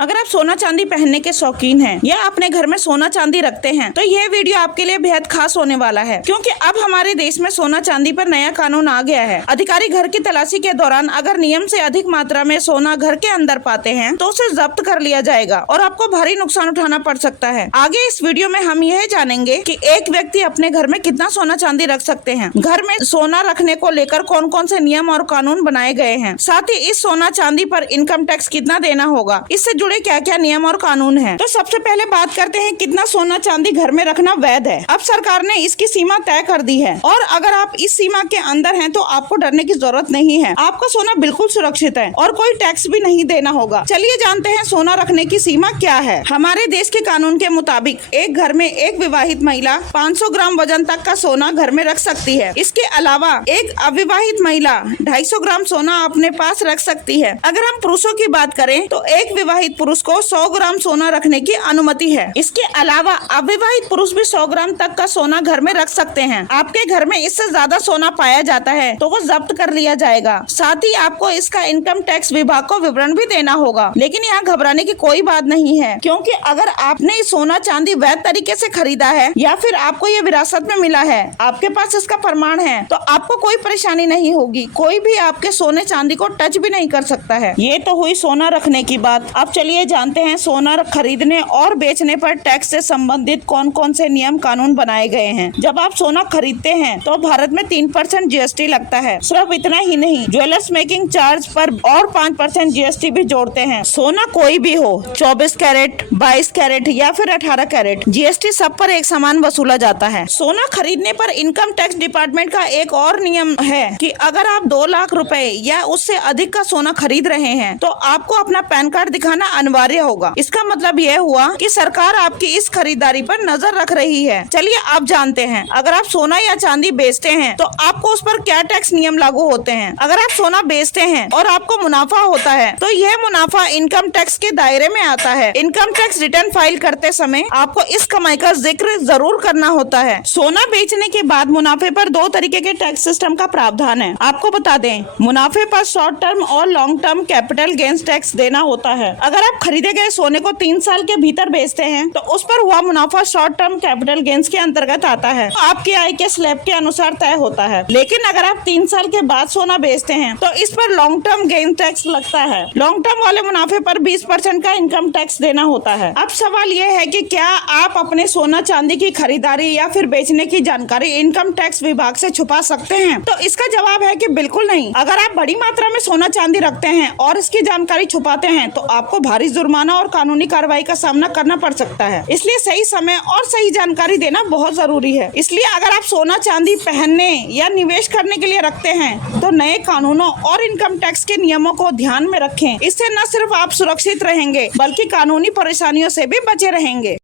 अगर आप सोना चांदी पहनने के शौकीन हैं या अपने घर में सोना चांदी रखते हैं तो यह वीडियो आपके लिए बेहद खास होने वाला है, क्योंकि अब हमारे देश में सोना चांदी पर नया कानून आ गया है। अधिकारी घर की तलाशी के दौरान अगर नियम से अधिक मात्रा में सोना घर के अंदर पाते हैं तो उसे जब्त कर लिया जाएगा और आपको भारी नुकसान उठाना पड़ सकता है। आगे इस वीडियो में हम यह जानेंगे कि एक व्यक्ति अपने घर में कितना सोना चांदी रख सकते हैं, घर में सोना रखने को लेकर कौन कौन से नियम और कानून बनाए गए हैं, साथ ही इस सोना चांदी पर इनकम टैक्स कितना देना होगा, इससे जुड़े क्या क्या नियम और कानून हैं। तो सबसे पहले बात करते हैं कितना सोना चांदी घर में रखना वैध है। अब सरकार ने इसकी सीमा तय कर दी है और अगर आप इस सीमा के अंदर हैं तो आपको डरने की जरूरत नहीं है। आपका सोना बिल्कुल सुरक्षित है और कोई टैक्स भी नहीं देना होगा। चलिए जानते हैं सोना रखने की सीमा क्या है। हमारे देश के कानून के मुताबिक एक घर में एक विवाहित महिला 500 ग्राम वजन तक का सोना घर में रख सकती है। इसके अलावा एक अविवाहित महिला 250 ग्राम सोना अपने पास रख सकती है। अगर हम पुरुषों की बात करें तो एक विवाहित पुरुष को 100 ग्राम सोना रखने की अनुमति है। इसके अलावा अविवाहित पुरुष भी 100 ग्राम तक का सोना घर में रख सकते हैं। आपके घर में इससे ज्यादा सोना पाया जाता है तो वो जब्त कर लिया जाएगा। साथ ही आपको इसका इनकम टैक्स विभाग को विवरण भी देना होगा। लेकिन यहाँ घबराने की कोई बात नहीं है, क्योंकि अगर आपने सोना चांदी वैध तरीके से खरीदा है या फिर आपको ये विरासत में मिला है, आपके पास इसका प्रमाण है, तो आपको कोई परेशानी नहीं होगी। कोई भी आपके सोने चांदी को टच भी नहीं कर सकता है। ये तो हुई सोना रखने की बात। अब चलिए जानते हैं सोना खरीदने और बेचने पर टैक्स से संबंधित कौन कौन से नियम कानून बनाए गए हैं। जब आप सोना खरीदते हैं तो भारत में 3% GST लगता है। सिर्फ इतना ही नहीं, ज्वेलर्स मेकिंग चार्ज पर और 5% GST भी जोड़ते हैं। सोना कोई भी हो, 24 कैरेट, 22 कैरेट या फिर 18 कैरेट, GST सब पर एक समान वसूला जाता है। सोना खरीदने पर इनकम टैक्स डिपार्टमेंट का एक और नियम है कि अगर आप 2 लाख रुपए या उससे अधिक का सोना खरीद रहे हैं तो आपको अपना पैन कार्ड दिखाना अनिवार्य होगा। इसका मतलब यह हुआ कि सरकार आपकी इस खरीदारी पर नजर रख रही है। चलिए आप जानते हैं अगर आप सोना या चांदी बेचते हैं तो आपको उस पर क्या टैक्स नियम लागू होते हैं। अगर आप सोना बेचते हैं और आपको मुनाफा होता है तो यह मुनाफा इनकम टैक्स के दायरे में आता है। इनकम टैक्स रिटर्न फाइल करते समय आपको इस कमाई का जिक्र जरूर करना होता है। सोना बेचने के बाद मुनाफे पर 2 तरीके के टैक्स सिस्टम का प्रावधान है। आपको बता दें, मुनाफे पर शॉर्ट टर्म और long term capital gains tax देना होता है। अगर आप खरीदे गए सोने को 3 साल के भीतर बेचते हैं तो उस पर हुआ मुनाफा शॉर्ट टर्म कैपिटल गेन्स के अंतर्गत आता है। आपकी आय के स्लैब के अनुसार तय होता है। लेकिन अगर आप 3 साल के बाद सोना बेचते हैं तो इस पर लॉन्ग टर्म गेन टैक्स लगता है। लॉन्ग टर्म वाले मुनाफे पर 20% का इनकम टैक्स देना होता है। अब सवाल ये है कि क्या आप अपने सोना चांदी की खरीदारी या फिर बेचने की जानकारी इनकम टैक्स विभाग से छुपा सकते हैं? तो इसका जवाब है कि बिल्कुल नहीं। अगर आप बड़ी मात्रा में सोना चांदी रखते हैं और इसकी जानकारी छुपाते हैं तो आपको भारी जुर्माना और कानूनी कार्रवाई का सामना करना पड़ सकता है। इसलिए सही समय और सही जानकारी देना बहुत जरूरी है। इसलिए अगर आप सोना चांदी पहनने या निवेश करने के लिए रखते हैं तो नए कानूनों और इनकम टैक्स के नियमों को ध्यान में रखें। इससे न सिर्फ आप सुरक्षित रहेंगे बल्कि कानूनी परेशानियों से भी बचे रहेंगे।